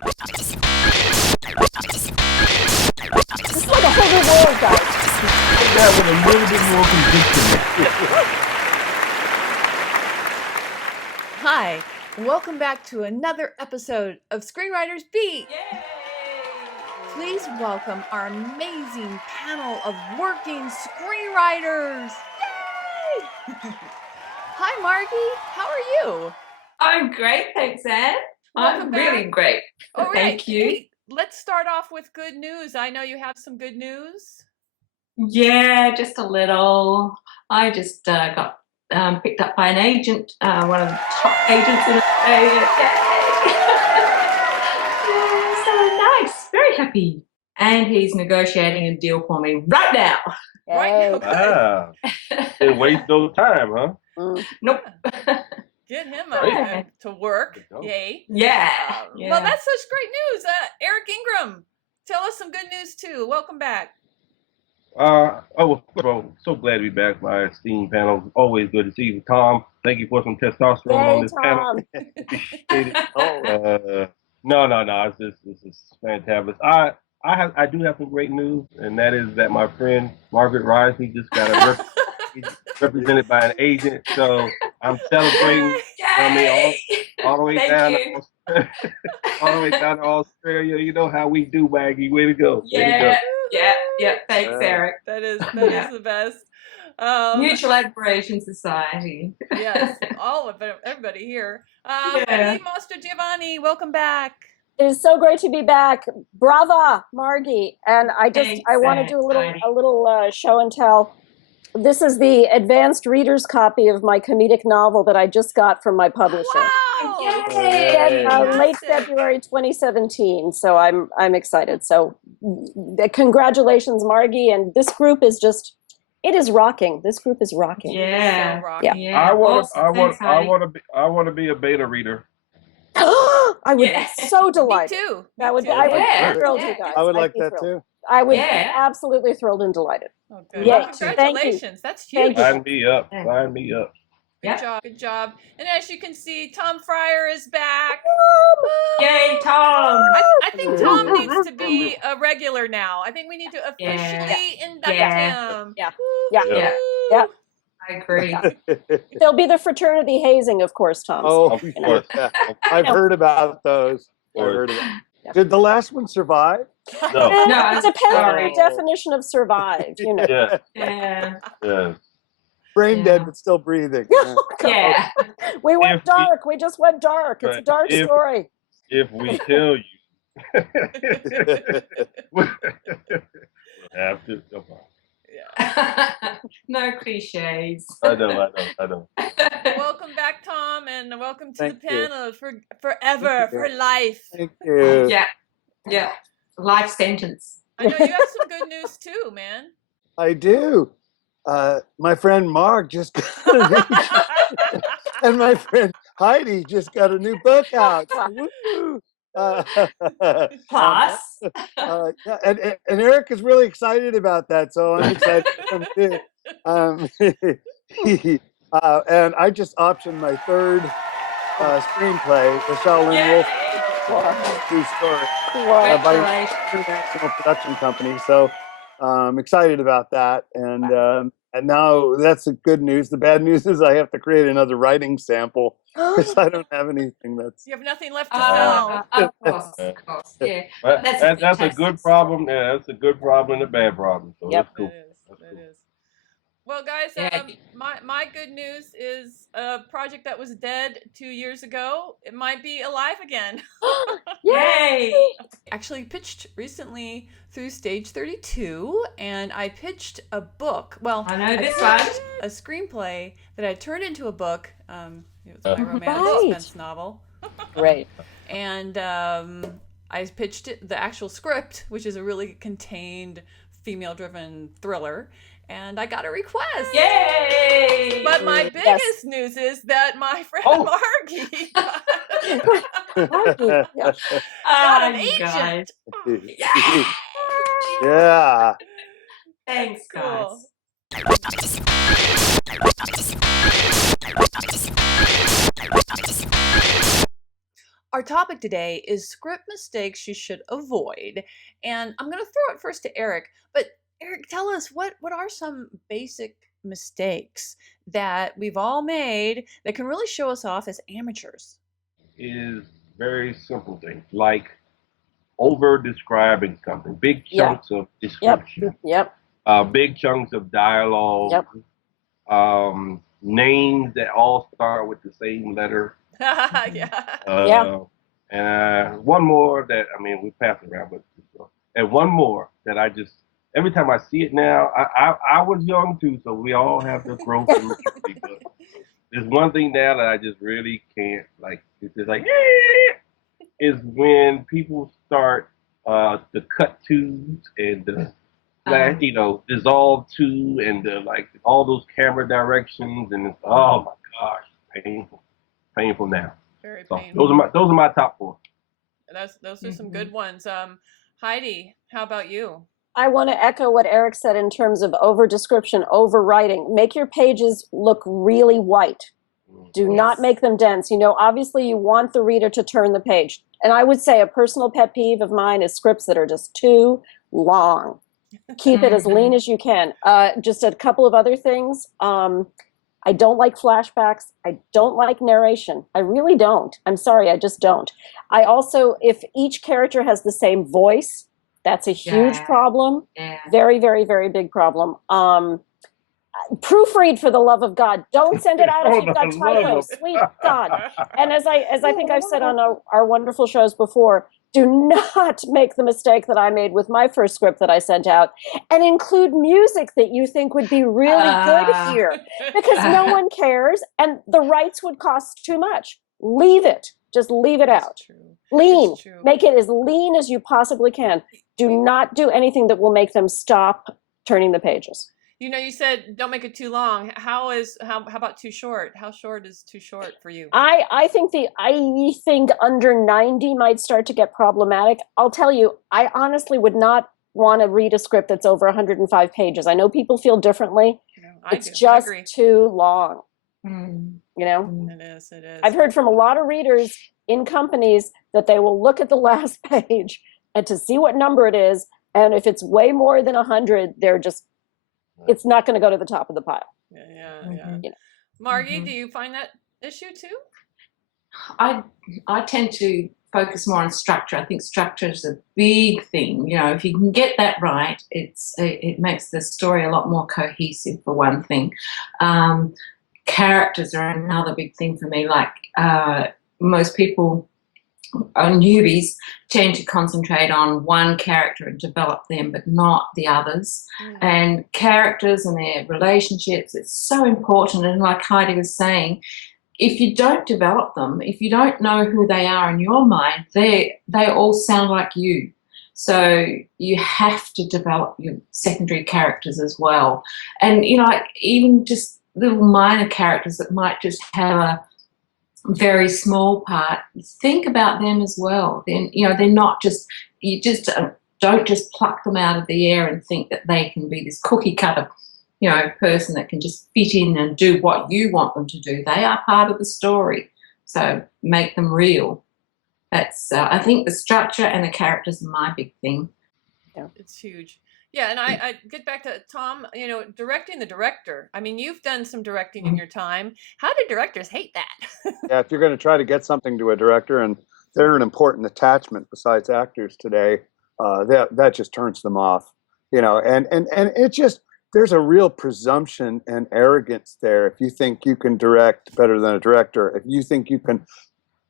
It's like a whole new world, guys. Say that with a little bit more conviction. Hi, and welcome back to another episode of Screenwriters Beat. Yay! Please welcome our amazing panel of working screenwriters. Yay! Hi, Margie. How are you? I'm great, thanks, Anne. Welcome I'm back. really great. All right. Thank you. Hey, let's start off with good news. I know you have some good news. Yeah, just a little. I just got picked up by an agent, one of the top agents in Australia. Yay! Yeah, so nice. Very happy. And he's negotiating a deal for me right now. Right now. Ah, didn't waste no time, huh? Nope. Get him Great. to work. Go. Yay. Yeah. Well, that's such great news. Eric Ingram, tell us some good news too. Welcome back. Well, first of all, so glad to be back, my esteemed panel. Always good to see you, Tom. Thank you for some testosterone on Yay, this panel. Tom. Appreciate it. No. This is fantastic. I do have some great news, and that is that my friend Margaret Riseley just got represented by an agent. So I'm celebrating. All the way Thank down, you. all the way down to Australia. You know how we do, Maggie. Way to go. Way to go. Yeah. Thanks, Eric. That is Yeah. the best. Mutual Admiration Society. Yes, all of it, everybody here. Yeah. Eddie Master Giovanni, welcome back. It is so great to be back. Brava, Margie. And I Thanks, want to do Heidi. a little show and tell. This is the advanced reader's copy of my comedic novel that I just got from my publisher. Wow! Yay! Late Fantastic. February 2017. So I'm excited. So congratulations, Margie. And this group is just, it is rocking. This group is rocking. Yeah. So rocking. Yeah. I want Awesome. to be a beta reader. I would Yeah. be so Me delighted. too. That would Me I too. would Yeah. be thrilled, Yeah. you guys. I would I'd like be that thrilled. too. I would Yeah. be absolutely thrilled and delighted. Oh, good. Yay. Well, Thank you. congratulations. That's huge. Thank you. Sign me up. Yeah. Sign me up. Good Yeah. job. Good job. And as you can see, Tom Freyer is back. Yay, Tom! I think Tom needs to be a regular now. I think we need to officially induct him. Yeah. Woo-hoo. Yeah. Yeah. Yeah. I agree. There'll be the fraternity hazing, of course, Tom. Oh, Of course. yeah. I've heard about those. I've course. heard about. Yeah. Did the last one survive? No. No, It depends on sorry. the definition of survive, you know. Yeah. Yeah. Yeah. Brain Yeah. dead but still breathing. Yeah. We went If we- dark. We just went dark. It's a Right. dark If- story. If we tell you. We'll have to. Come on. No cliches. I know. Welcome back, Tom, and welcome to Thank the you. panel for forever, Thank you. for life. Thank you. Yeah. Life sentence. I know you have some good news too, man. I do. My friend Mark just got a new and my friend Heidi just got a new book out. Woo! Plus. Yeah, and Eric is really excited about that, so I'm excited for him too. And I just optioned my third screenplay, the Shaolin Wolf true story, Wow. by an Congratulations. international production company. So I'm excited about that, and now that's the good news. The bad news is I have to create another writing sample because I don't have anything that's. You have nothing left to sell. Of course. Yeah. That's That's a fantastic. good problem. Yeah, that's a good problem and a bad problem. So Yep. that's cool. That is. Well, guys, Yeah. my good news is a project that was dead 2 years ago. It might be alive again. Yay! Actually pitched recently through Stage 32, and I pitched a book. Well, I know this pitched one. a screenplay that I turned into a book. It was my romantic Right. suspense novel. Great. And I pitched it, the actual script, which is a really contained, female-driven thriller, and I got a request. Yay! But my Yes. biggest news is that my friend Oh. Margie Margie, yeah. got an you agent. guys. Yeah. Thanks, Cool. guys. Our topic today is script mistakes you should avoid. And I'm going to throw it first to Eric. But Eric, tell us what are some basic mistakes that we've all made that can really show us off as amateurs? Is very simple things like over describing something, big Yeah. chunks of Yep. description, Yep. big chunks of dialogue, names that all start with the same letter. Yeah. Yeah. And one more that, I mean, we pass it around, but and one more that I just, every time I see it now, I was young too, so we all have the growth and maturity, but there's one thing now that I just really can't, like, it's just like, is when people start the cut twos and the, you know, dissolve two and the, like, all those camera directions, and it's, oh my gosh, painful now. Very So painful. those are my top four. Those are some good ones. Heidi, how about you? I want to echo what Eric said in terms of over description, over writing. Make your pages look really white. Do not make them dense. You know, obviously you want the reader to turn the page. And I would say a personal pet peeve of mine is scripts that are just too long. Keep it as lean as you can. Just a couple of other things. I don't like flashbacks. I don't like narration. I really don't. I'm sorry, I just don't. I also, if each character has the same voice, that's a huge problem. Very, very, very big problem. Proofread, for the love of God. Don't send it out if you've got typos. Sweet God. And as I think I've said on our wonderful shows before, do not make the mistake that I made with my first script that I sent out and include music that you think would be really good here, because no one cares and the rights would cost too much. Leave it. Just leave it out. Lean. Make it as lean as you possibly can. Do not do anything that will make them stop turning the pages. You know, you said don't make it too long. How about too short? How short is too short for you? I think under 90 might start to get problematic. I'll tell you, I honestly would not want to read a script that's over 105 pages. I know people feel differently. It's just too long. You know? It is. I've heard from a lot of readers in companies that they will look at the last page and to see what number it is, and if it's way more than 100, they're just, it's not going to go to the top of the pile. Yeah. You know? Margie, do you find that issue too? I tend to focus more on structure. I think structure is a big thing. You know, if you can get that right, it makes the story a lot more cohesive, for one thing. Characters are another big thing for me. Like most people, newbies tend to concentrate on one character and develop them, but not the others. And characters and their relationships, it's so important. And like Heidi was saying, if you don't develop them, if you don't know who they are in your mind, they all sound like you. So you have to develop your secondary characters as well. And, you know, like even just little minor characters that might just have a very small part, think about them as well. Then, you know, they're not just, you just don't just pluck them out of the air and think that they can be this cookie cutter, you know, person that can just fit in and do what you want them to do. They are part of the story, so make them real. That's I think the structure and the characters are my big thing. It's huge. Yeah, and I get back to Tom, you know, directing the director. I mean, you've done some directing in your time. How do directors hate that? Yeah, if you're going to try to get something to a director and they're an important attachment besides actors today, that just turns them off, you know, and it just, there's a real presumption and arrogance there. If you think you can direct better than a director, if you think you can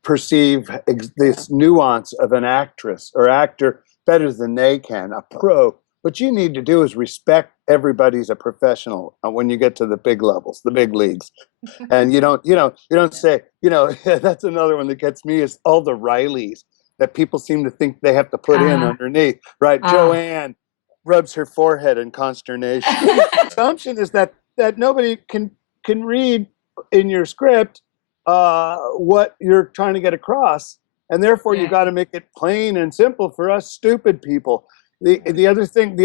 perceive this nuance of an actress or actor better than they can, a pro, what you need to do is respect everybody's a professional when you get to the big levels, the big leagues. And you don't say, you know, that's another one that gets me, is all the Rileys that people seem to think they have to put in underneath, right? Joanne rubs her forehead in consternation. The assumption is that nobody can read in your script what you're trying to get across, and therefore you got to make it plain and simple for us stupid people. The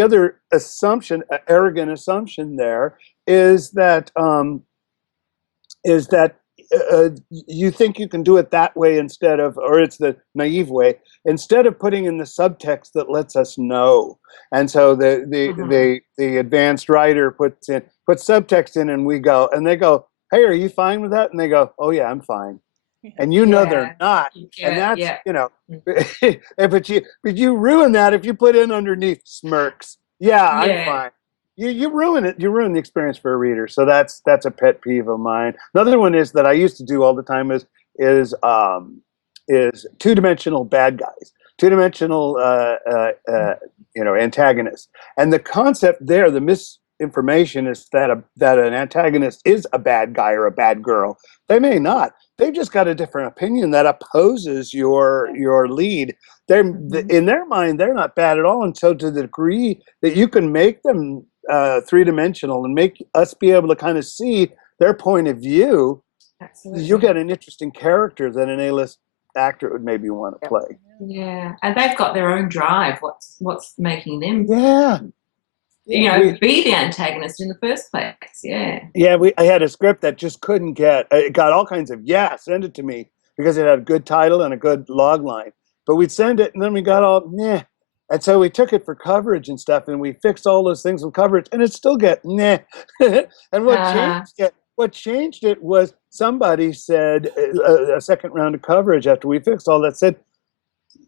other assumption, arrogant assumption there is that you think you can do it that way instead of, or it's the naive way, instead of putting in the subtext that lets us know. And so the advanced writer puts subtext in, and they go, hey, are you fine with that? And they go, oh yeah, I'm fine. And you know they're not. And that's, but you ruin that if you put in underneath smirks. Yeah, I'm fine. You ruin it. You ruin the experience for a reader. So that's a pet peeve of mine. Another one is that I used to do all the time is two-dimensional bad guys, two-dimensional antagonists. And the concept there, the misinformation is that an antagonist is a bad guy or a bad girl. They may not. They've just got a different opinion that opposes your lead. In their mind, they're not bad at all. And so to the degree that you can make them three-dimensional and make us be able to kind of see their point of view, you'll get an interesting character that an A-list actor would maybe want to play. Yeah, and they've got their own drive. What's making them be the antagonist in the first place? I had a script that just couldn't get, it got all kinds of send it to me, because it had a good title and a good log line, but we'd send it and then we got all and so we took it for coverage and stuff, and we fixed all those things with coverage, and it still get and what changed it was somebody said, a second round of coverage after we fixed all that, said,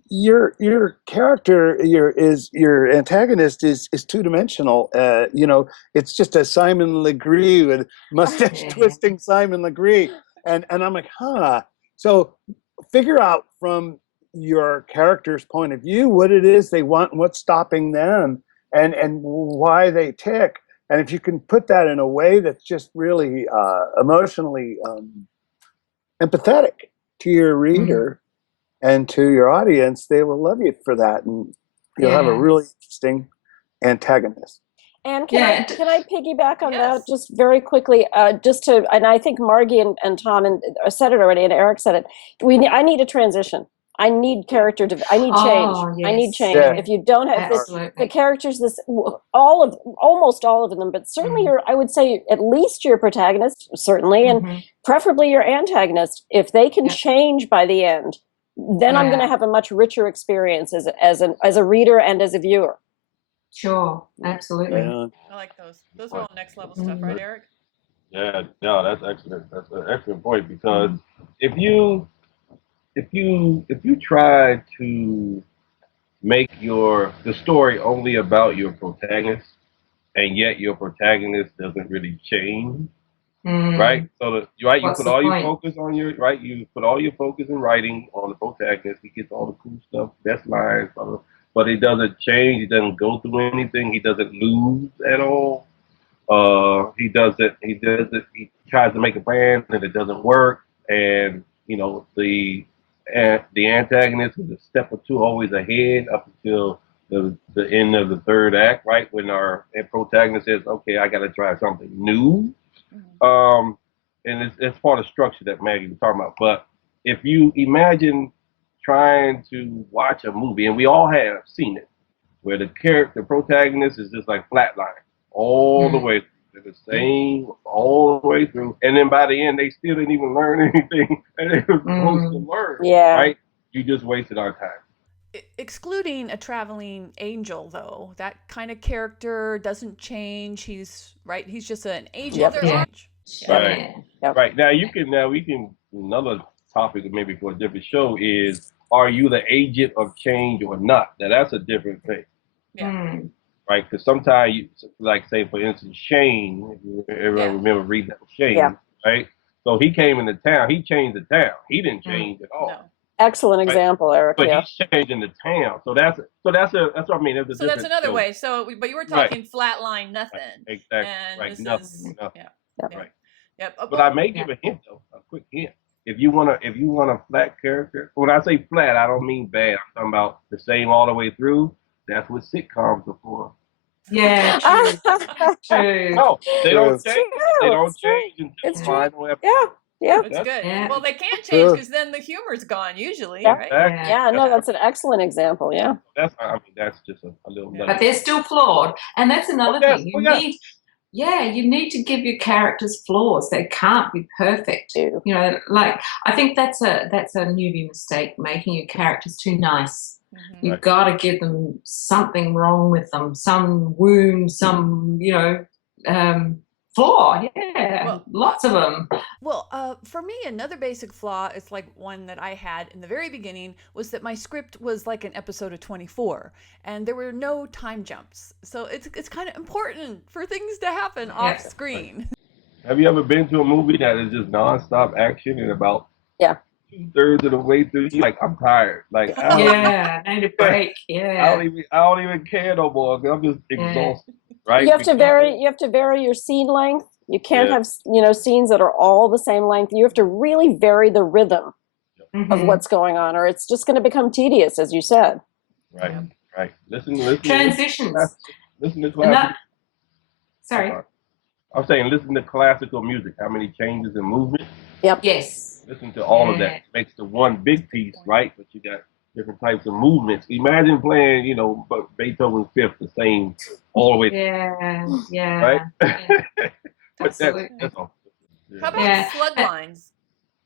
your character, your antagonist is two-dimensional. It's just a Simon Legree with mustache twisting Simon Legree, and I'm like, so figure out from your character's point of view what it is they want and what's stopping them, and why they tick. And if you can put that in a way that's just really emotionally empathetic to your reader and to your audience, they will love you for that, and you'll have a really interesting antagonist. And can I piggyback on that just very quickly? And I think Margie and Tom said it already, and Eric said it. I need a transition. I need character. I need change. I need change. Yeah. If you don't have the characters, almost all of them, but certainly I would say at least your protagonist, certainly, and preferably your antagonist. If they can change by the end, then I'm going to have a much richer experience as a reader and as a viewer. Sure, absolutely. I like those. Those are all next level stuff, right, Eric? Yeah, no, that's excellent. That's an excellent point, because if you try to make the story only about your protagonist, and yet your protagonist doesn't really change, right? So you put all your focus on you put all your focus in writing on the protagonist. He gets all the cool stuff, best lines, but he doesn't change. He doesn't go through anything. He doesn't lose at all. He tries to make a plan and it doesn't work. And the antagonist is a step or two always ahead up until the end of the third act, right? When our protagonist says, okay, I got to try something new. And it's part of structure that Maggie was talking about. But if you imagine trying to watch a movie, and we all have seen it, where the protagonist is just like flatline all the way through, the same all the way through, and then by the end they still didn't even learn anything and they were supposed to learn. Right? You just wasted our time. Excluding a traveling angel, though, that kind of character doesn't change. He's just an agent. Right. Now we can another topic maybe for a different show is, are you the agent of change or not? Now that's a different thing. Yeah. Right, because sometimes like say for instance Shane, if you ever remember reading that Shane, right? So he came into town, he changed the town. He didn't change at all. No. Excellent example, Eric. But he's changing the town. So that's what I mean. So that's another way. So, but you were talking flatline, nothing. Exactly. And right. this Nothing. Right. Yep. But I may give a hint though, a quick hint. If you want a flat character, when I say flat, I don't mean bad. I'm talking about the same all the way through. That's what sitcoms are for. Yeah, true. No, they don't change. They don't change until the final episode. Yeah. It's good. Yeah. Well, they can't change because then the humor's gone usually, right? Yeah, no, that's an excellent example. Yeah. That's just a little. But they're still flawed, and that's another thing. yeah, you need to give your characters flaws. They can't be perfect. Ew. You know, like I think that's a newbie mistake, making your characters too nice. Mhm. You've got to give them something wrong with them, some wound, some flaw. Yeah, Well- lots of them. Well, for me, another basic flaw is like one that I had in the very beginning was that my script was like an episode of 24, and there were no time jumps. So it's kind of important for things to happen off screen. Have you ever been to a movie that is just nonstop action and about Yeah. 2/3 of the way through, you're like, I'm tired. Like, I Need a break. Yeah. don't even care no more. 'Cause I'm just exhausted. Right? You have to Because- vary your scene length. You can't Yeah. have scenes that are all the same length. You have to really vary the rhythm of Mhm. what's going on, or it's just going to become tedious, as you said. Right. Yeah. Right. Listen. Transitions. Listen to And classical. that, sorry. I'm saying listen to classical music. How many changes in movement? Yes. Listen to all of Yeah. that. It makes the one big piece, right? But you got different types of movements. Imagine playing, Beethoven's Fifth the same all the way, Yeah. Yeah. right? Yeah. But Absolutely. that's all. How about Yeah. slug lines?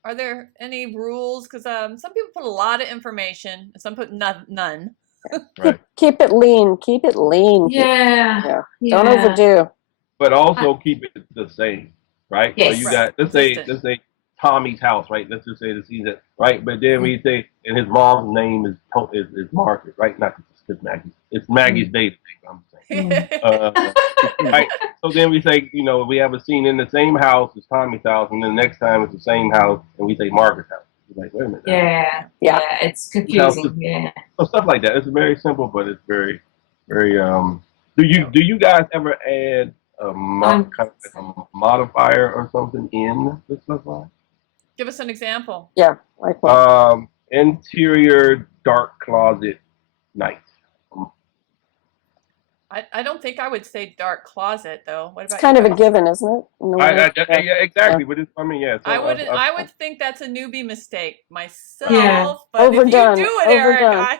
Are there any rules? Because some people put a lot of information, and some put none. Right. Keep it lean. Keep it lean. Yeah. Don't overdo. But also keep it the same, right? Yes. So you Right. got Consistent. let's say Tommy's house, right? Let's just say the season, right? But then we say, and his mom's name is Margaret, right? Not because Maggie. It's Maggie's baby. I'm saying. Right. So then we say, we have a scene in the same house as Tommy's house, and then the next time it's the same house, and we say Margaret's house. You're like, wait a minute. Yeah. Yeah. It's confusing. Yeah. So stuff like that. It's very simple, but it's very, very. Do you guys ever add kind of like a modifier or something in the stuff line? Give us an example. Yeah, like what? Interior dark closet night. I don't think I would say dark closet though. What about It's kind you of a guys? given, isn't it? In the way- Yeah, exactly. But it's, yeah. So I would think that's a newbie mistake myself. Yeah. But Overdone, if you do it, Eric, overdone.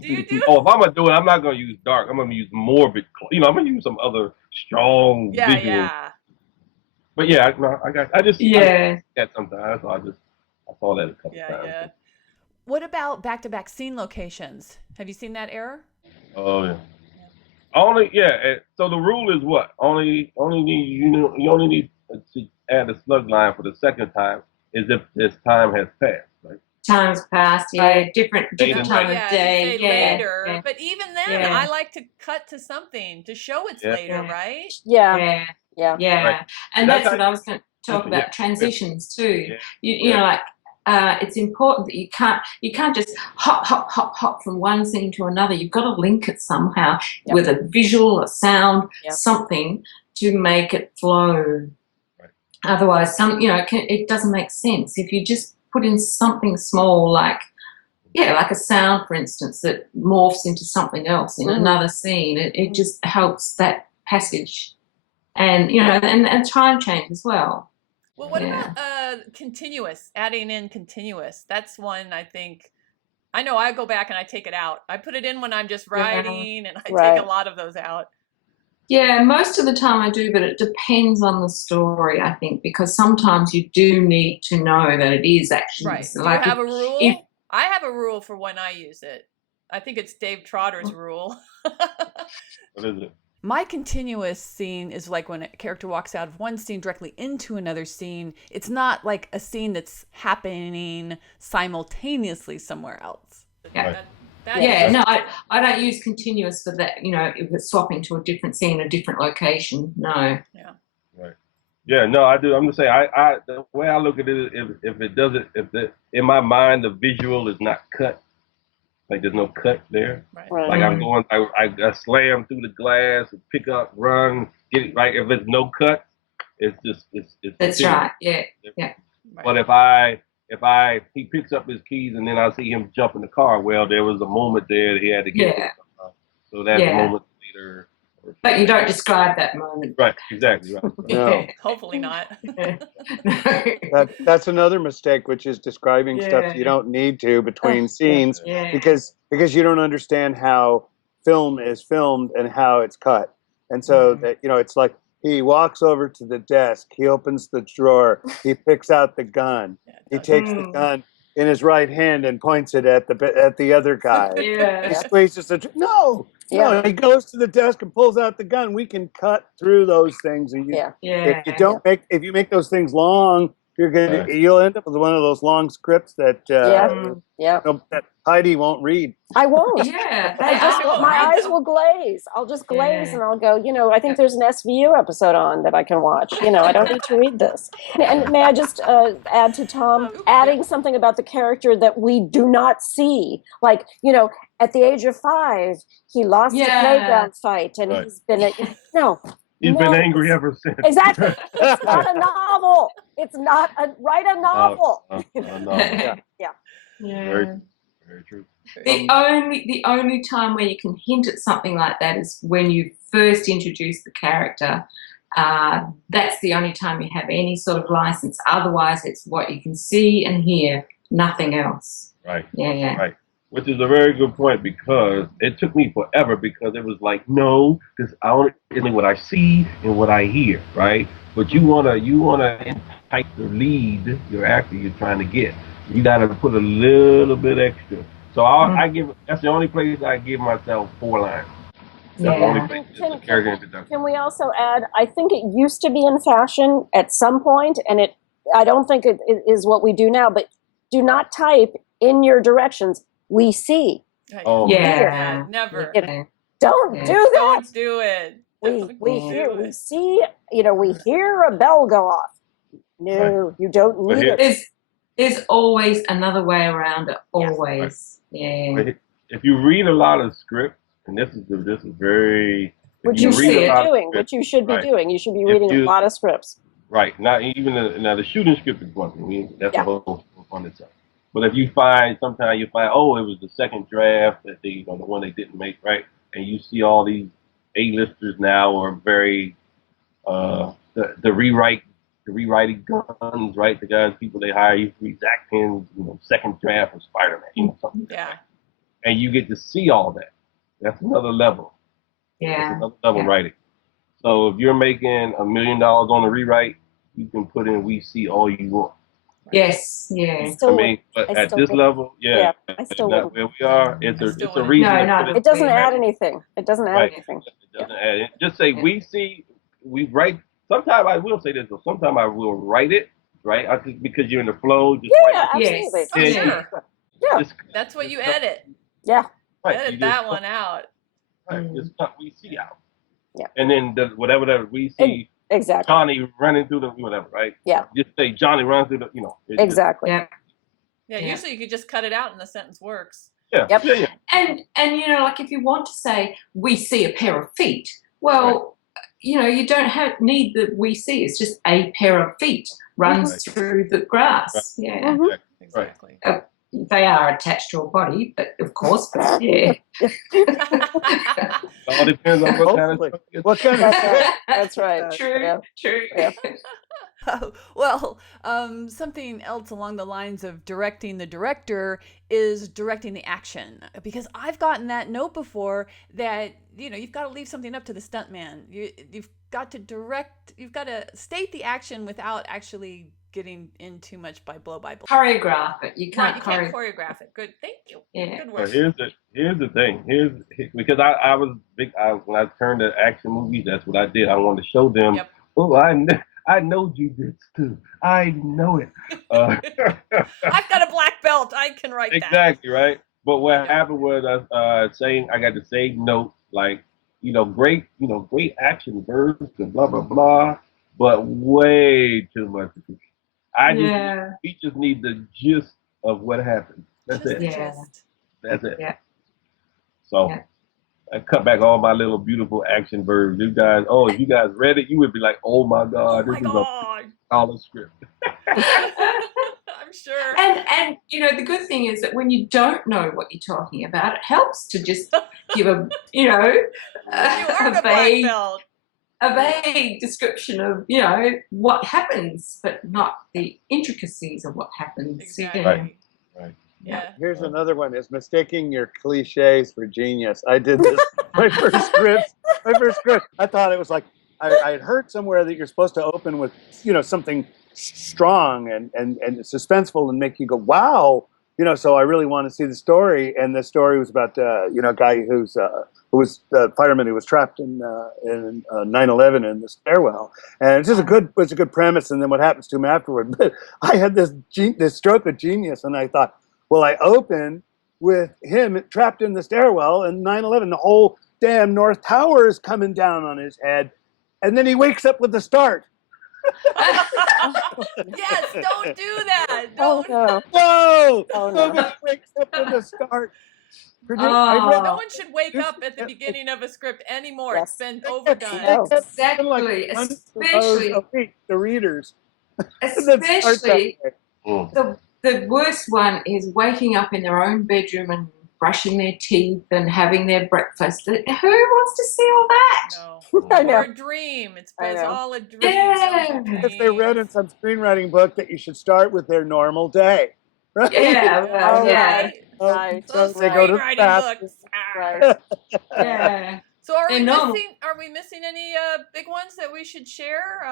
do you do it? Oh, if I'm gonna do it, I'm not gonna use dark. I'm gonna use morbid. I'm gonna use some other strong Yeah, visual. yeah. But yeah, I just Yeah. sometimes. So I saw that a couple Yeah, times. yeah. What about back-to-back scene locations? Have you seen that error? Oh yeah. So the rule is what? You only need to add a slug line for the second time is if this time has passed, right? Time's passed. Yeah. Right. Different and time night. Yeah, of you day. say Yeah. later. Yeah. But even then, Yeah. I like to cut to something to show it's Yeah. later, Yeah. right? Yeah, Yeah. yeah. Yeah. Right. And That's that's what how- I was going to talk Yeah. about, transitions too. Yeah. You know, like it's important that you can't just hop from one scene to another. You've got to link it somehow Yep. with a visual, a sound, Yep. something to make it flow. Right. Otherwise, it doesn't make sense. If you just put in something small like a sound, for instance, that morphs into something else in another scene, it just helps that passage. And, and time change as well. Well, what Yeah. about continuous? Adding in continuous. That's one I think. I know I go back and I take it out. I put it in when I'm just writing, and I Right. take a lot of those out. Yeah, most of the time I do, but it depends on the story, I think, because sometimes you do need to know that it is actually Right. Do you like have a rule? if- I have a rule for when I use it. I think it's Dave Trotter's rule. What is it? My continuous scene is like when a character walks out of one scene directly into another scene. It's not like a scene that's happening simultaneously somewhere else. Yeah. That Yeah, is- no, I don't use continuous for that. If it's swapping to a different scene, a different location. No. Yeah, no, I do. I'm gonna say the way I look at it, in my mind the visual is not cut, like there's no cut there. Right. Right. Like I'm going, I slam through the glass, pick up, run, get it right. If it's no cut, it's just it's. That's continuous. right. Yeah. Right. But if he picks up his keys and then I see him jump in the car, well, there was a moment there that he had to get. Yeah. So that's a Yeah. moment later. But you don't describe that moment. Right. Exactly. Right. No. Hopefully not. No. That's another mistake, which is describing stuff Yeah. you don't need to between scenes Yeah. because you don't understand how film is filmed and how it's cut. And so that, it's like he walks over to the desk, he opens the drawer, he picks out the gun, he takes the gun in his right hand and points it at the other guy. He squeezes no, he goes to the desk and pulls out the gun. We can cut through those things. And if you make those things long, you'll end up with one of those long scripts that that Heidi won't read. I won't. Yeah, my eyes will glaze. I'll just glaze and I'll go, I think there's an SVU episode on that I can watch. I don't need to read this. And may I just add to Tom, adding something about the character that we do not see. Like, at the age of 5, he lost the playground fight and he's been, He's been angry ever since. Exactly. It's not a novel. It's not write a novel. Very, very true. The only time where you can hint at something like that is when you first introduce the character. That's the only time you have any sort of license. Otherwise, it's what you can see and hear, nothing else. Right. Yeah. Right. Which is a very good point, because it took me forever, because it was like, no, because I only what I see and what I hear, right? But you wanna entice the lead, your actor you're trying to get. You gotta put a little bit extra. So that's the only place I give myself 4 lines. That's the only place. Just a character introduction. Can we also add? I think it used to be in fashion at some point, and I don't think it is what we do now. But do not type in your directions. We see. Oh yeah, never. Don't do that. Don't do it. We hear. We see. We hear a bell go off. No, you don't need it. There's always another way around it. Always. Yeah. But if you read a lot of scripts, and this is very. Which you should be doing. Which you should be doing. You should be reading a lot of scripts. Right. Not even the shooting script is one thing. I mean, that's a whole fun itself. But if you find, sometimes you find, it was the second draft that the one they didn't make, right? And you see all these A-listers now are very, the rewriting guns, right? The guys, people they hire, you read Zach Penn's, second draft of Spider-Man, something like that. And you get to see all that. That's another level. Yeah. That's another level writing. So if you're making $1 million on a rewrite, you can put in "we see" all you want. Yes, yeah. But at this level, I still not where we are. It's a reason. No, it doesn't add anything. It doesn't add anything. It doesn't add. Just say "we see." We write. Sometimes I will say this, but sometimes I will write it. Right? Because you're in the flow. Just write absolutely. Sure. Yeah. That's what you edit. Yeah. Right. Edit that one out. Right. Just cut "we see" out. Yeah. And then whatever that we see. Exactly. Johnny running through the whatever, right? Yeah. Just say Johnny runs through the, Exactly. Yeah, usually you could just cut it out and the sentence works. Yeah. Yep. Yeah. And like if you want to say "we see a pair of feet," well, you don't need the "we see." It's just a pair of feet runs through the grass. Right. Yeah. Mm-hmm. Exactly. They are attached to a body, but of course, yeah. All depends on what kind of. That's right. True. Yeah. Well, something else along the lines of directing the director is directing the action, because I've gotten that note before that you've got to leave something up to the stuntman. You've got to state the action without actually getting in too much by blow. Choreograph it. You can't choreograph it. Good, thank you. Yeah. Good work. Here's the thing. Because I was big. when I turned to action movies, that's what I did. I wanted to show them. Yep. Oh, I know you did too. I know it. I've got a black belt. I can write that. Exactly, right? But what happened was I got the same note, like, great action verbs and blah blah blah, but way too much. We just need the gist of what happened. That's it. Yeah. That's it. Yeah. So I cut back all my little beautiful action verbs. If you guys read it, you would be like, oh my God, this is a solid script. I'm sure. And the good thing is that when you don't know what you're talking about, it helps to just give a vague description of what happens, but not the intricacies of what happens. Exactly. Right. Yeah. Here's another one: is mistaking your cliches for genius. I did this my first script. my first script. I thought it was like I had heard somewhere that you're supposed to open with something strong and suspenseful and make you go wow. So I really want to see the story, and the story was about a guy who was the fireman who was trapped in 9/11 in the stairwell, and it's a good premise, and then what happens to him afterward. But I had this stroke of genius, and I thought, well, I open with him trapped in the stairwell, and 9/11, the whole damn North Tower is coming down on his head, and then he wakes up with the start. Yes, don't do that. Oh Don't. no. Whoa! Oh, no. Nobody wakes up with the start. Oh. No one should wake up at the beginning of a script anymore. Yes. It's been overdone. No. Exactly. Especially the readers. And then start that Especially Mm. the worst one is waking up in their own bedroom and brushing their teeth and having their breakfast. Who wants to see all that? No. I know. Or a dream. It's I know. all a dream. Yeah. Because they read in some screenwriting book that you should start with their normal day. Right? Yeah, Oh, yeah, Right. Right. Those They go to the screenwriting bathroom. books. Ah. Right. yeah. So are And no. we missing any big ones that we should share?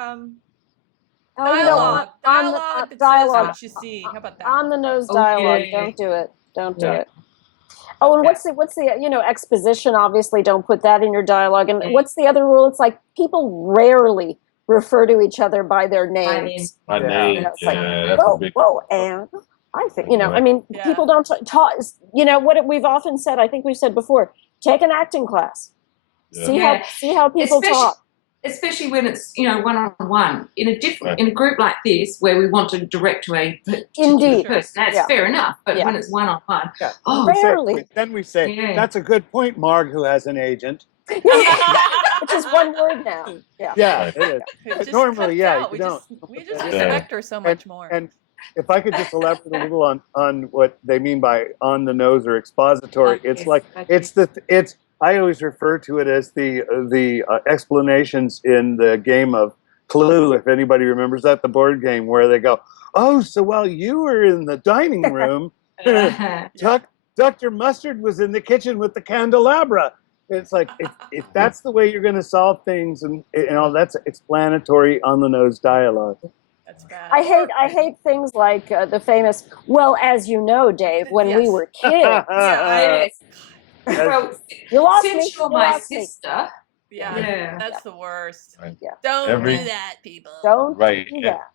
Oh, Dialogue. on the Dialogue that says dialogue. what you see. How about that? On the nose Oh, dialogue. yeah. Don't do it. Don't do Yeah. it. Oh, and what's the exposition? Obviously, don't put that in your dialogue. And Yeah. what's the other rule? It's like people rarely refer to each other by their By names. My Yeah. name, It's like, that's a whoa, big. whoa, and I think I mean, Yeah. people don't talk. What we've often said. I think we've said before. Take an acting class. Yeah. See how people Especially- talk. Especially when it's one-on-one in a group like this where we want to direct to a particular Indeed. person. That's Yeah. fair enough. But Yeah. when it's one-on-one, Yeah. oh, Rarely. Then we say, Yeah. that's a good point, Marg, who has an agent. Which is one word now. Yeah. Yeah, Right. it is. It just Normally, cuts yeah, out. you don't. We just Yeah. respect her so much more. And if I could just elaborate a little on what they mean by on the nose or expository, it's Yes, like okay. I always refer to it as the explanations in the game of Clue. If anybody remembers that, the board game where they go, "Oh, so while you were in the dining room, Dr. Mustard was in the kitchen with the candelabra." It's like if that's the way you're going to solve things, and that's explanatory on the nose dialogue. That's bad. I hate things like the famous. Well, as you know, Dave, when we Yes. were kids, Yes. Well, you lost me. since you're you my lost me. sister, Yeah, Yeah. that's the worst. Right. Yeah. Don't Every- do that, people. Don't Right. do that.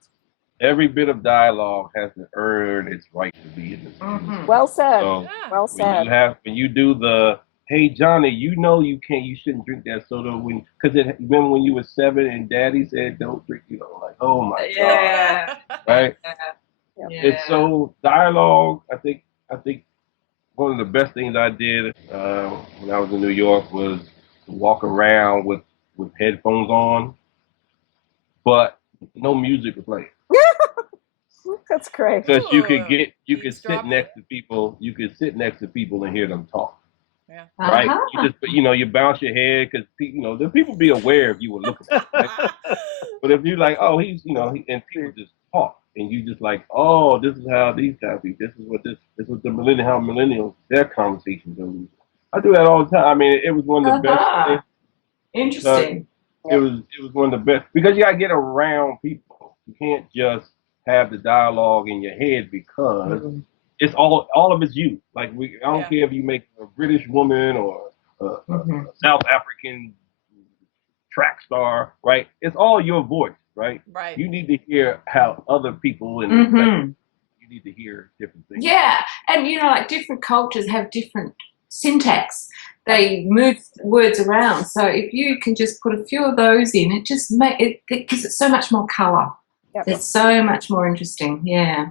Every bit of dialogue has to earn its right to be in the scene. Mhm. Well said. So Yeah. Well said. when you do the hey Johnny, you shouldn't drink that soda remember when you were 7 and Daddy said don't drink, like oh my god, Yeah. right? Yeah. It's so dialogue. I think one of the best things I did when I was in New York was to walk around with headphones on, but no music was playing. That's great. Because you Ooh, could sit eavesdropping. next to people. You could sit next to people and hear them talk. Yeah. Right? Uh-huh. You bounce your head because the people be aware if you were looking at them. Right? But if you like, oh, he's and people just talk, and you just like, oh, this is how these guys be. This is what the millennials their conversations go. I do that all the time. I mean, it was one of the best Uh-huh. things. Interesting. It was one of the best because you gotta get around people. You can't just have the dialogue in your head because it's all of it's you. Like I don't care if you make a British woman or a South African track star, right? It's all your voice, right? Right. You need to hear how other people and Mhm. you need to hear different things. Yeah, and like different cultures have different syntax. They move words around. So if you can just put a few of those in, it just it gives it so much more color. Yep. It's so much more interesting. Yeah.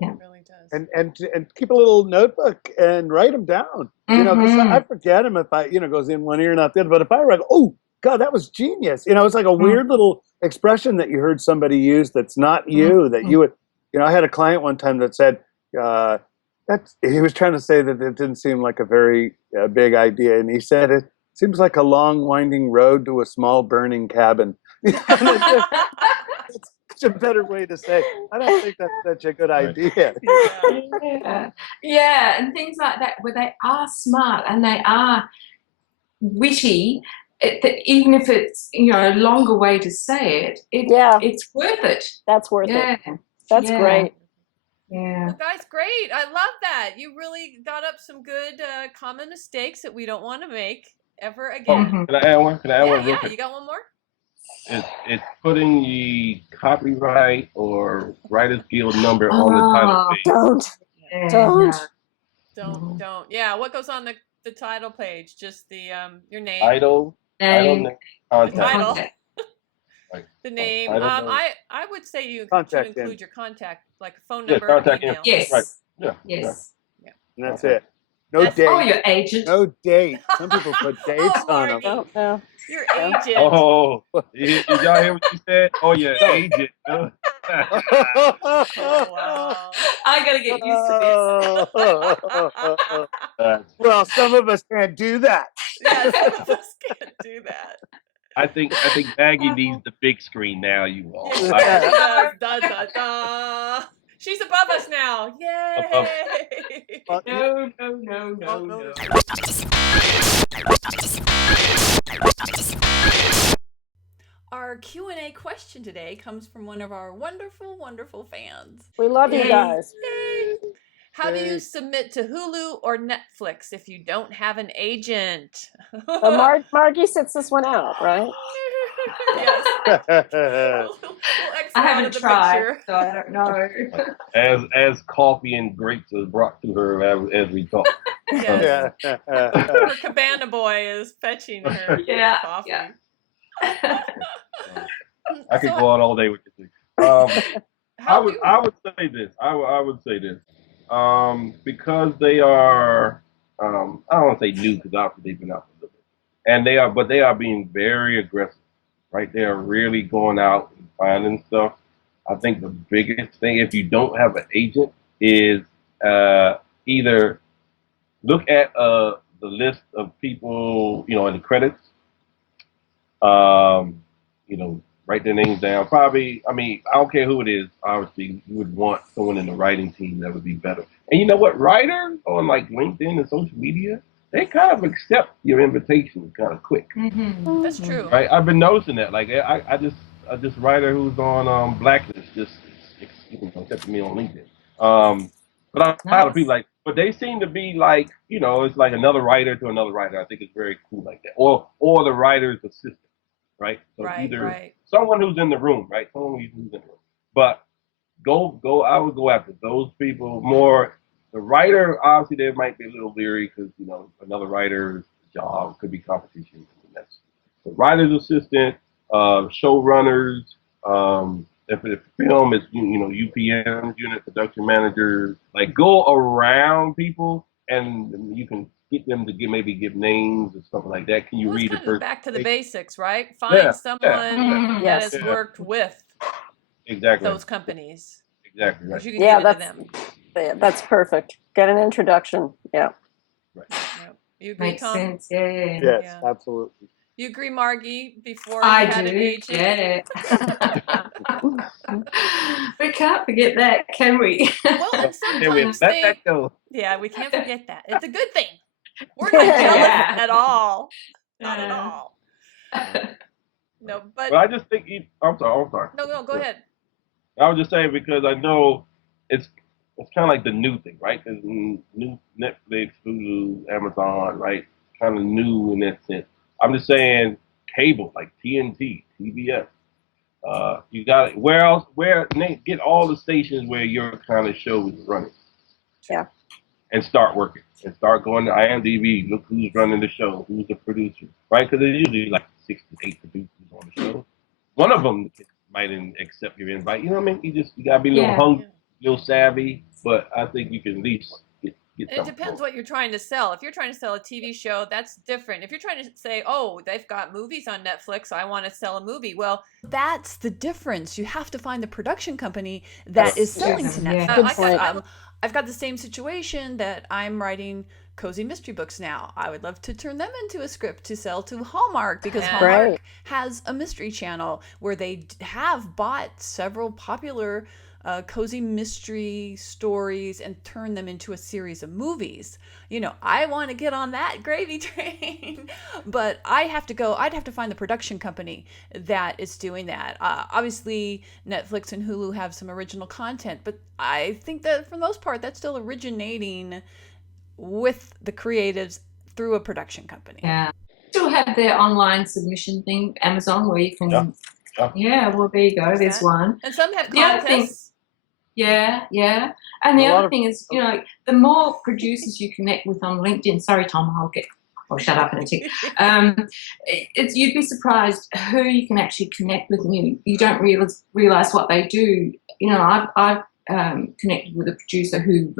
It really does. And keep a little notebook and write them down. 'Cause Mhm. I forget them if I goes in one ear and out the other. But if I write, oh God, that was genius. It's like a weird little expression that you heard somebody use that's not you. That you would. I had a client one time that said he was trying to say that it didn't seem like a very big idea, and he said it seems like a long winding road to a small burning cabin. It's such a better way to say. I don't think that's such a good Right. idea. Yeah, and things like that where they are smart and they are witty, even if it's a longer way to say it, Yeah. it's worth it. That's worth it. That's Yeah. great. Yeah. Well, guys, great. I love that. You really got up some good common mistakes that we don't want to make ever Oh, again. can I add one? Can I add one real Yeah, quick? you got one more? It's putting the copyright or Writers Guild number on the title page. Don't. Yeah, Don't. no. Don't. Yeah, what goes on the title page? Just the your name. Title, Name, name, The contact. title. contact. Like, The name. title name. I would say you should Contact include info. your contact, like a phone Yeah, number, contact email. info. Yes. Right. Yeah. Yes. And that's Okay. it. No That's- date. Oh, your agent. No date. Some people put dates Oh, on them. Margie. No. Your Yeah. agent. Oh, did y'all hear what you said? Oh, your agent. Oh, wow. I gotta get used to this. Well, some of us can't do that. Yeah, some of us can't do that. I think Maggie needs the big screen now. You all. Yeah, I- she does. Da, da, da. She's above us now. Yay! Above. No. Our Q&A question today comes from one of our wonderful, wonderful fans. We love you Yay. guys. Yay! How do you Yay. submit to Hulu or Netflix if you don't have an agent? So Margie sits this one out, right? Yes. We'll X I out haven't of the tried, picture. so I don't know. as coffee and grapes is brought to her as we talk. Yes. Yeah. Her cabana boy is fetching her Yeah, coffee. yeah. I could So, go on all day with this. how I would say this. I would say this. Because they are, I don't want to say new because obviously they've been out for a little bit, and but they are being very aggressive, right? They are really going out and finding stuff. I think the biggest thing, if you don't have an agent, is either look at the list of people, in the credits. Write their names down. Probably, I don't care who it is. Obviously, you would want someone in the writing team that would be better. And you know what? Writers on like LinkedIn and social media, they kind of accept your invitation kind of quick, Mm-hmm. That's true. right? I've been noticing that. Like, I just writer who's on Blacklist just accepted me on LinkedIn. But a lot of people but they seem to be like, it's like another writer to another writer. I think it's very cool like that. Or the writer's assistant, right? So Right. someone who's in the room, right? Someone who's in the room. But I would go after those people more. The writer, obviously, they might be a little leery because, another writer's job could be competition. And that's the writer's assistant, showrunners, if the film is, UPM, unit production managers, like go around people and you can get them to give names or something like that. Can you Well, it's read the kind of first? back to the basics, right? Find someone that Yes. has worked with Exactly. those companies. Exactly right. Because you can Yeah, get into them. That's perfect. Get an introduction. Yeah. Right. Yep. You agree, Makes Tom? sense, yeah. Yes, Yeah. absolutely. You agree, Margie, before you I had do, an agent? yeah. We can't forget that, can we? Well, and Can we sometimes let that go? yeah, we can't forget that. It's a good thing. We're not jealous Yeah. at all. Not at Yeah. all. No, but But I just think I'm sorry. no, go ahead. I was just saying because I know it's kind of like the new thing, right? There's new Netflix, Hulu, Amazon, right? Kind of new in that sense. I'm just saying cable, like TNT, TBS. You got it. Where get all the stations where your kind of show is running. Yeah. And start working. And start going to IMDb. Look who's running the show. Who's the producer, right? Because there's usually like 6 to 8 producers on the show. One of them might accept your invite. You know what I mean? You gotta be a little hungry, a little savvy. But I think you can at least get It something depends going. what you're trying to sell. If you're trying to sell a TV show, that's different. If you're trying to say, oh, they've got movies on Netflix, I want to sell a movie. Well, that's the difference. You have to find the production company that is selling to Yeah. Netflix. Good point. I've got the same situation that I'm writing cozy mystery books now. I would love to turn them into a script to sell to Hallmark because Hallmark Right. has a mystery channel where they have bought several popular cozy mystery stories and turn them into a series of movies. I want to get on that gravy train, but I'd have to find the production company that is doing that. Obviously, Netflix and Hulu have some original content, but I think that for the most part, that's still originating with the creatives through a production company. Yeah. Still have their online submission thing, Amazon, where you can. Yeah. Well, there you go. There's one. And some have The other thing- contests. Yeah. And the other thing is, the more producers you connect with on LinkedIn. Sorry, Tom, I'll shut up in a tick. You'd be surprised who you can actually connect with, and you don't realize what they do. I've connected with a producer who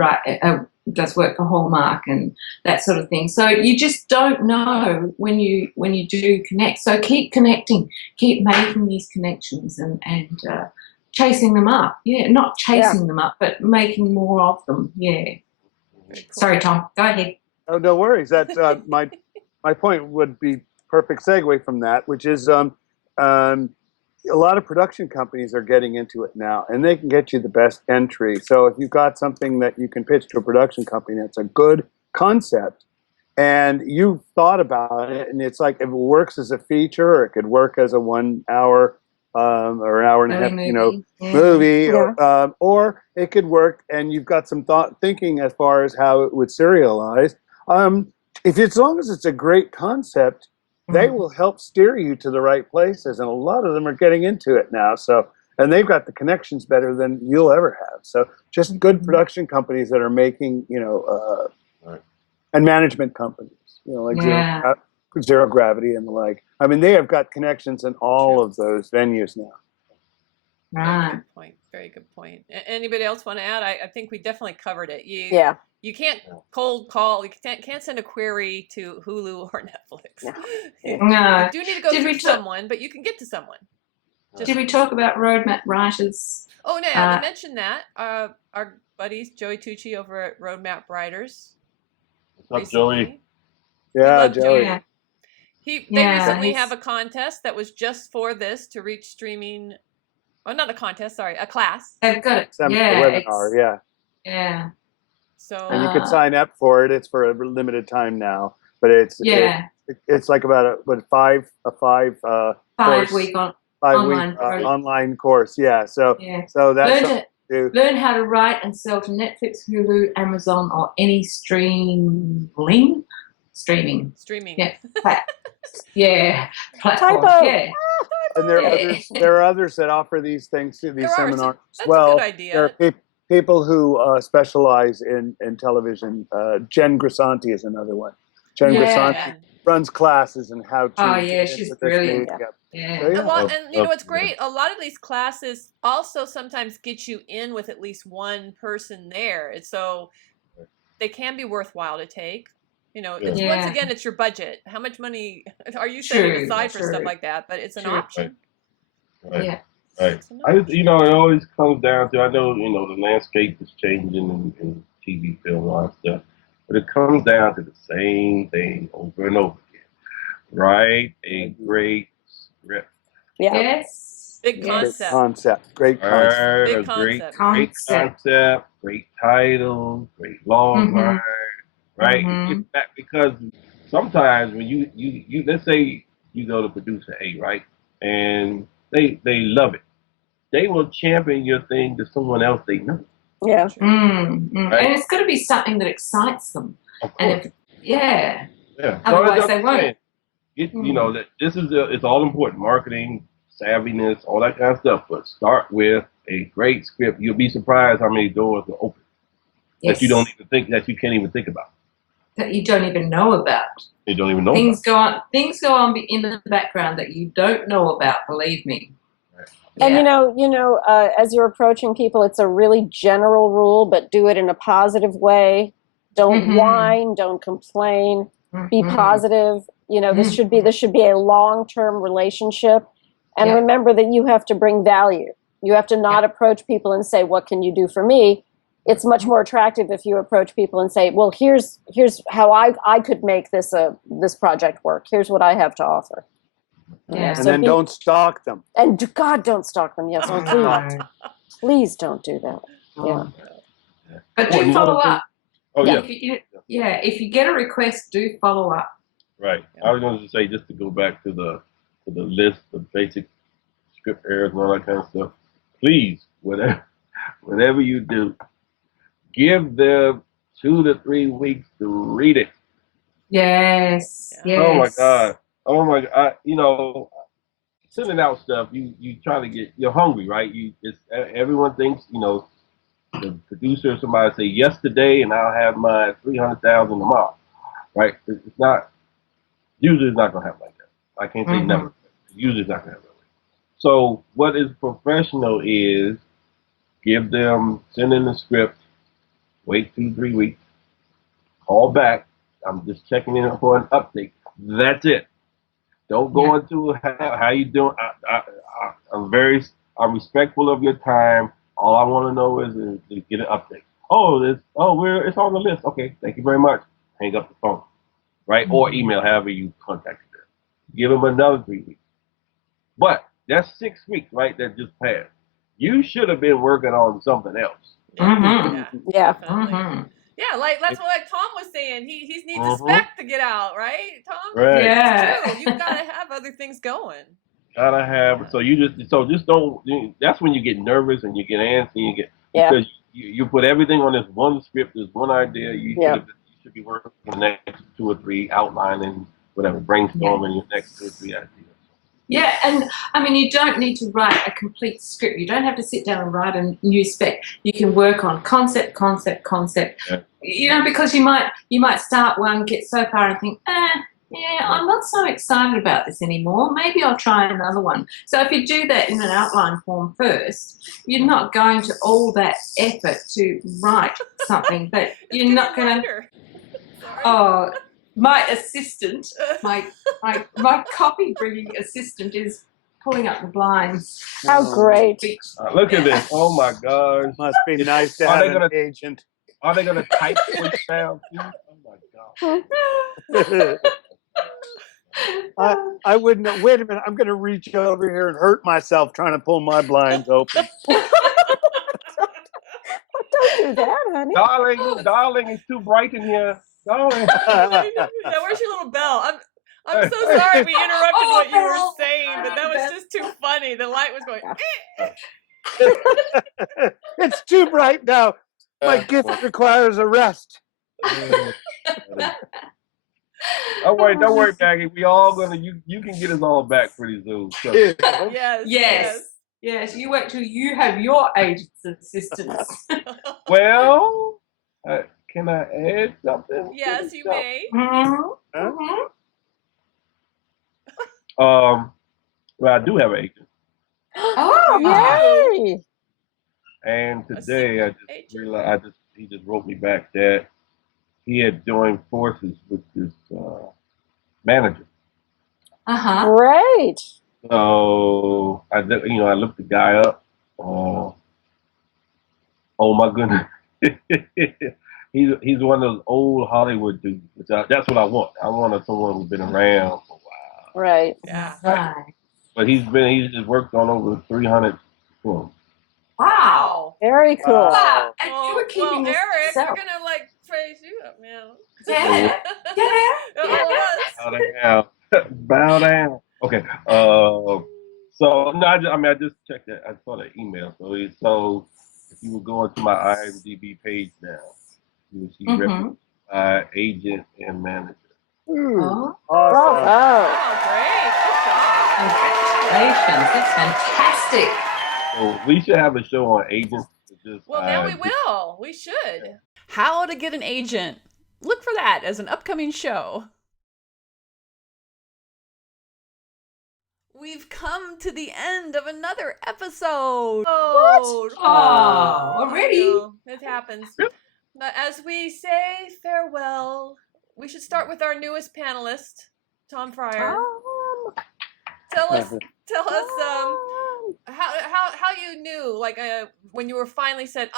does work for Hallmark and that sort of thing. So you just don't know when you do connect. So keep connecting, keep making these connections, and chasing them up. Yeah, not chasing them up, but making more of them. Yeah. Cool. Sorry, Tom. Go ahead. Oh, no worries. That's my point would be perfect segue from that, which is a lot of production companies are getting into it now, and they can get you the best entry. So if you've got something that you can pitch to a production company that's a good concept, and you've thought about it, and it's like if it works as a feature, or it could work as a 1 hour or an hour and a half, movie, or it could work, and you've got some thinking as far as how it would serialize. As long as it's a great concept, they will help steer you to the right places, and a lot of them are getting into it now. So, and they've got the connections better than you'll ever have. So, just good production companies that are making, and management companies, like Zero Gravity and the like. I mean, they have got connections in all of those venues now. Right. Good point. Very good point. Anybody else want to add? I think we definitely covered it. You can't cold call. You can't send a query to Hulu or Netflix. No. You do need to go through someone, but you can get to someone. Did we talk about roadmap writers? Oh, no, we mentioned that. Our buddies, Joey Tucci over at Roadmap Writers. What's up, Joey? Yeah, Joey. Yeah. They recently have a contest that was just for this to reach streaming. Oh, not a contest, sorry, a class. They've got it. A webinar, Yeah. So and you can sign up for it. It's for a limited time now, but it's like about a 5 week online course. Yeah. So that's learn how to write and sell to Netflix, Hulu, Amazon, or any streaming. Yeah. Platform. Typo. Yeah. And there are others that offer these things too, these seminars as that's well. A good idea. There are people who specialize in television. Jen Grisanti is another one. Jen Grisanti runs classes and how to. Oh yeah, she's brilliant. And what's great, a lot of these classes also sometimes get you in with at least one person there, and so they can be worthwhile to take. Once again, it's your budget. How much money are you setting aside for stuff like that? But it's an option. Right. Yeah. Right. It always comes down to, I know, the landscape is changing in TV, film, a lot of stuff, but it comes down to the same thing over and over again. Write a great script. Yeah. Yes. Big concept. Great concept. Big concept. Great concept. Great title. Great log line. Right? Mm-hmm. Because sometimes when you let's say you go to producer A, right? And they love it. They will champion your thing to someone else they know. Yeah. Right? And it's got to be something that excites them. Of course. And Yeah. Otherwise they won't. That this is it's all important. Marketing, savviness, all that kind of stuff. But start with a great script. You'll be surprised how many doors will open that you can't even think about. That you don't even know about. You don't even know. Things go on in the background that you don't know about. Believe me. And as you're approaching people, it's a really general rule, but do it in a positive way. Don't whine. Don't complain. Be positive. This should be a long-term relationship. And remember that you have to bring value. You have to not approach people and say, "What can you do for me?" It's much more attractive if you approach people and say, "Well, here's how I could make this project work. Here's what I have to offer." Yeah. And then don't stalk them. And God, don't stalk them. Yes, please. Please don't do that. Yeah. But Well, do you follow wanna do- up. Oh yeah. If you get a request, do follow up. Right. I was going to say, just to go back to the list of basic script errors and all that kind of stuff. Please, whatever you do, give them 2 to 3 weeks to read it. Yes. Yeah. Yes. Oh my God. Oh my God. You know, sending out stuff. You try to get. You're hungry, right? Everyone thinks, you know, the producer or somebody say yes today, and I'll have my 300,000 tomorrow. Right? It's not. Usually, it's not gonna happen like that. I can't say never. Usually, it's not gonna happen like that. So, what is professional is give them, send in the script, wait 2, 3 weeks, call back. I'm just checking in for an update. That's it. Don't go into how you doing. I'm respectful of your time. All I want to know is to get an update. It's on the list. Okay, thank you very much. Hang up the phone, right? Or email, however you contact them. Give them another 3 weeks. But that's 6 weeks, right? That just passed. You should have been working on something else. Yeah. Yeah, like that's what Tom was saying. He needs a spec to get out, right, Tom? Right. Yeah. It's true. You've got to have other things going. Gotta have. So just don't. That's when you get nervous and you get antsy. Because you put everything on this one script, this one idea. You should be working for the next 2 or 3, outlining whatever, brainstorming your next 2 or 3 ideas. Yeah, and I mean, you don't need to write a complete script. You don't have to sit down and write a new spec. You can work on concept. Yeah. You know, because you might start one, get so far, and think, I'm not so excited about this anymore. Maybe I'll try another one. So if you do that in an outline form first, you're not going to all that effort to write something that you're not going to. Oh, my assistant, my copy bringing assistant is pulling up the blinds. How great. Look at this. Oh my gosh. Must be nice to have an agent. Are they going to type switch down? Oh my God. I wouldn't know. Wait a minute. I'm going to reach over here and hurt myself trying to pull my blinds open. Don't do that, honey. Darling, it's too bright in here. Darling. Yeah, where's your little bell? I'm so sorry we interrupted what you were saying, but that was just too funny. The light was going. It's too bright now. My gift requires a rest. Don't worry, Maggie. We all you can get us all back pretty soon. So. Yes, you wait till you have your agent's assistance. Well, can I add something? Yes, you may. Well, I do have an agent. Oh, Yay! And today I just realized he just wrote me back that he had joined forces with this manager. Great. So I looked the guy up. Oh my goodness, he's one of those old Hollywood dudes. That's what I want. I want someone who's been around for a while. Right. Yeah. right. But he's just worked on over 300 films. Wow. Very cool. Wow. And you were keeping this Eric, yourself. we're gonna praise you up now. Yeah. Bow down. Okay. So no, I just checked that. I saw that email. So if you were going to my IMDb page now, you would see reference agent and manager. Oh, Awesome. Great. Good job. congratulations. That's fantastic. So we should have a show on agents. Well, now we will. We should. How to get an agent. Look for that as an upcoming show. We've come to the end of another episode. Oh, already? It happens. But as we say farewell, we should start with our newest panelist, Tom Freyer. Tell us how you knew, when you were finally said,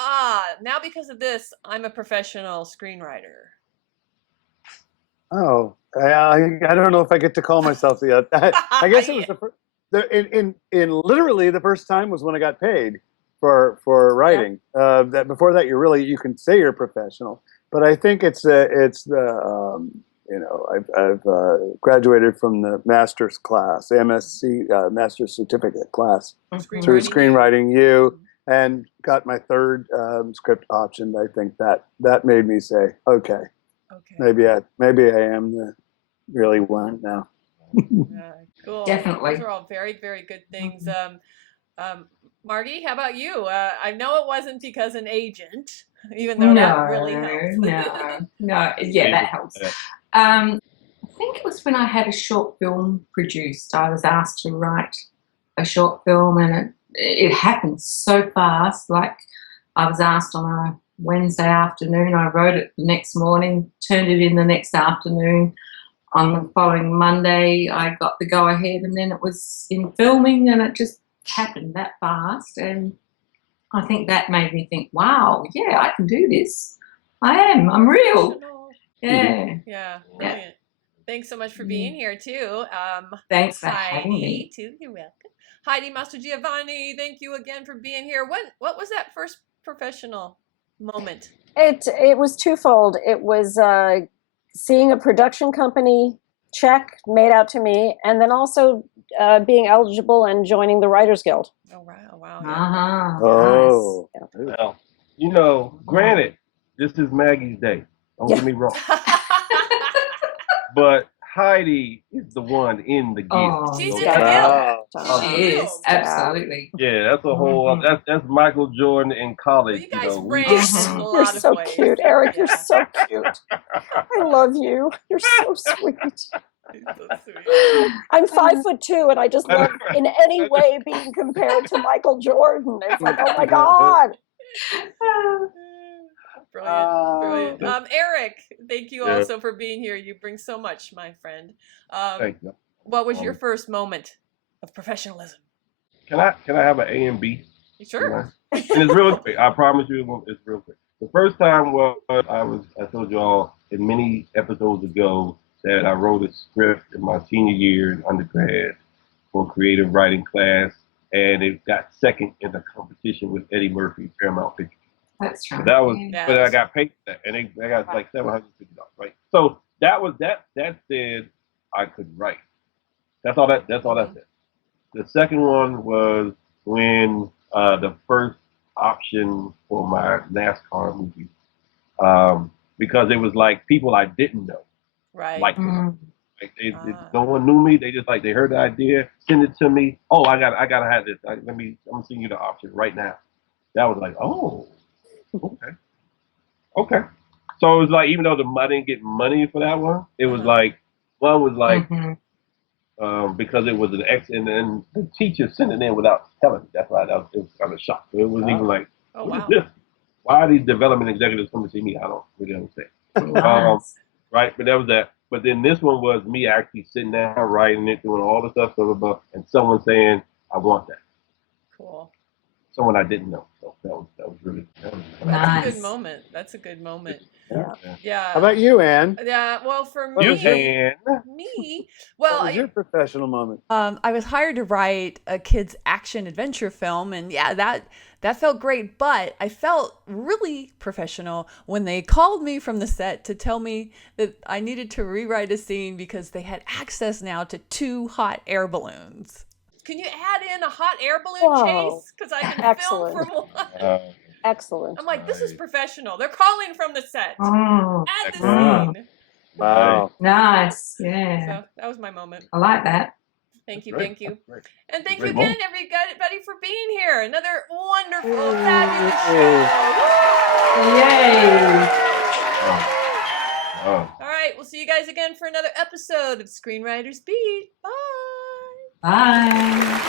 now because of this, I'm a professional screenwriter. Oh, I don't know if I get to call myself that. I guess it was in literally the first time was when I got paid. for writing. That before that, you can say you're professional, but I think it's the I've graduated from the master's class, MSc, master's certificate class through Screenwriting U, and got my third script optioned. I think that made me say, okay, maybe I am the really one now. Yeah, cool. Definitely. Those are all very, very good things. Margie, how about you? I know it wasn't because an agent, even though that really helps. No. Yeah, that helps. I think it was when I had a short film produced. I was asked to write a short film, and it happened so fast. Like, I was asked on a Wednesday afternoon. I wrote it the next morning, turned it in the next afternoon. On the following Monday, I got the go-ahead, and then it was in filming, and it just happened that fast. And I think that made me think, wow, yeah, I can do this. I'm real. Yeah, brilliant. Thanks so much for being here, too. Thanks for having me. Too. You're welcome. Heidi Mastrogiovanni, thank you again for being here. What was that first professional moment? It was twofold. It was seeing a production company check made out to me, and then also being eligible and joining the Writers Guild. Oh, wow. Oh. Nice. Well, granted, this is Maggie's day. Don't get me wrong. But Heidi is the one in the guild. She's in okay? the guild. She is, absolutely. Yeah, that's a whole. That's Michael Jordan in college. Well, you guys rank in a You're lot of so ways. cute, Eric. You're so cute. I love you. You're so sweet. I'm 5'2", and I just love in any way being compared to Michael Jordan. It's like, oh my God. Brilliant. Eric, thank you also for being here. You bring so much, my friend. Thank you. What was your first moment of professionalism? Can I have an A and B? Sure. And it's real quick. I promise you, it's real quick. The first time was I told you all in many episodes ago that I wrote a script in my senior year in undergrad for a creative writing class, and it got second in the competition with Eddie Murphy, Paramount Pictures. That's right. But that was, but I got paid for that, and I got like $750, right? So that was that. That said, I could write. That's all that said. The second one was when the first option for my NASCAR movie, because it was like people I didn't know, right? Like no one knew me. They just they heard the idea, send it to me. Oh, I gotta have this. I'm gonna send you the option right now. That was like, oh. Okay. So it was like, even though I didn't get money for that one, it was like, one was like, because it was an X, and then the teacher sent it in without telling me. That's why it was kind of shocked. So it was even like, what is this? Why are these development executives coming to see me? I don't really understand. Right, but that was that. But then this one was me actually sitting down, writing it, doing all the stuff, blah, blah, blah, and someone saying, I want that. Cool. Someone I didn't know. So that was really nice. That's a good moment. That's a good moment. Yeah. How about you, Anne? Yeah. Well, for me, what was your professional moment? I was hired to write a kids' action adventure film, and that felt great. But I felt really professional when they called me from the set to tell me that I needed to rewrite a scene because they had access now to 2 hot air balloons. Can you add in a hot air balloon chase? Because I can film from one. Excellent. I'm like, this is professional. They're calling from the set. Add the scene. Wow. Nice. Yeah. So that was my moment. I like that. Thank you. And thank you again, everybody, for being here. Another wonderful, fabulous show. Yay. All right. We'll see you guys again for another episode of Screenwriters Beat. Bye. Bye.